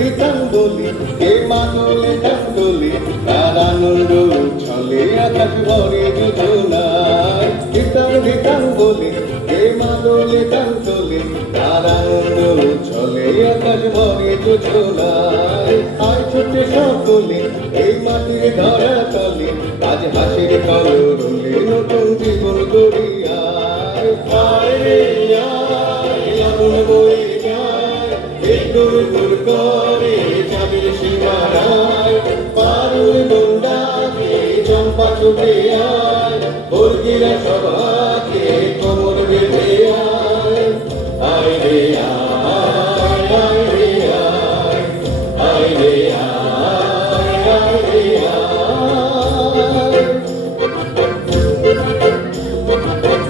দিতাম বলি কে মাদলে ডাকদলে তার আনন্দ ছলে আকাশ ভরে যোজনায়। দিতাম বলি কে মাদলে ডাকদলে তার আনন্দ ছলে আকাশ ভরে যোজনায়। আয় ছুটে সকলে এই মাটির ধরা তলে আজ হাসির কলরলে নতুন জীবন গড়িয়ায়। আয় রে আয় আগুন বয়ে যায় এই দূর দূর করে চাঁদের সীমানায়। পারুল বন্ডাকে চম্পা ছুটে আয় বর্গিরা সভাকে কোমর বেঁধে আয়। আয় রে আয় আয় রে আয় আয় রে আয় আয় রে আয়।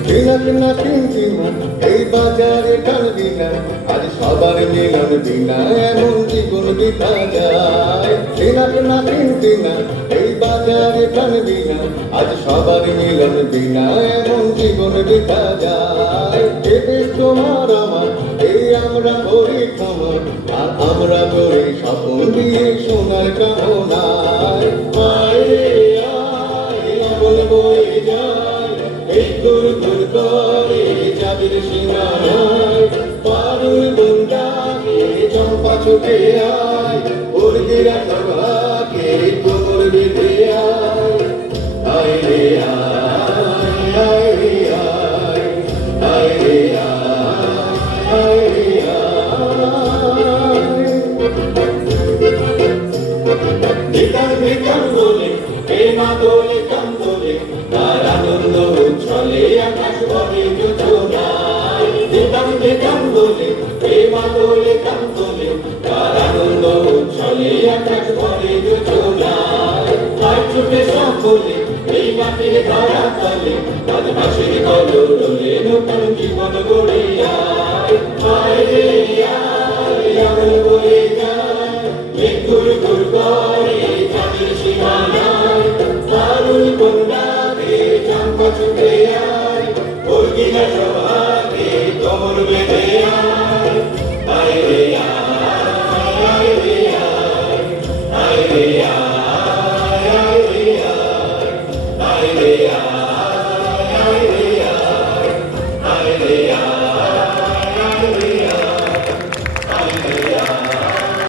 দিনাক না কিনবি না এই বাজারে টানবি না আজ সবার মিলন বিনা এমন জীবন বিতা যায়। দিনাক না কিনবি না এই বাজারে টানবি না আজ সবার মিলন বিনা এমন জীবন বিতা যায়। এতে তোমার আমার এই আমরা করি খবর আর আমরা করি স্বপ্ন দিয়ে সোনার কামনায়। আয় রে আয় আগুন বয়ে যায় এই দূর দূর করে চাঁদের সীমানায়। পারুল বন্ডাকে চম্পা ছুটে আয় বর্গিরা সভাকে কোমর বেঁধে আয়। আয় রে আয় আয় রে আয় আয় রে আয় আয় রে আয়। দিতাম বলে এই মাদলে কান্দলে তার আনন্দ উচ্ছলে আকাশ ভরে যোজনায়। দিতাম বলে এই মাদলে কান্দলে তার আনন্দ উচ্ছলে আকাশ ভরে যোজনায়। আয় ছুটে সকলে এই মাটির ধরা তলে আজ হাসির কলরলে নতুন জীবন গড়িয়ায়। আয় রে আয় আগুন বয়ে যায় মেঘ ঘুর ঘুর করে চাঁদের সীমানায়। পারুল বন্ডাকে চম্পা ছুটে আয় বর্গিরা সভাকে কোমর বেঁধে আয়। আয় রে আয় আয় রে আয় আয় রে আয়।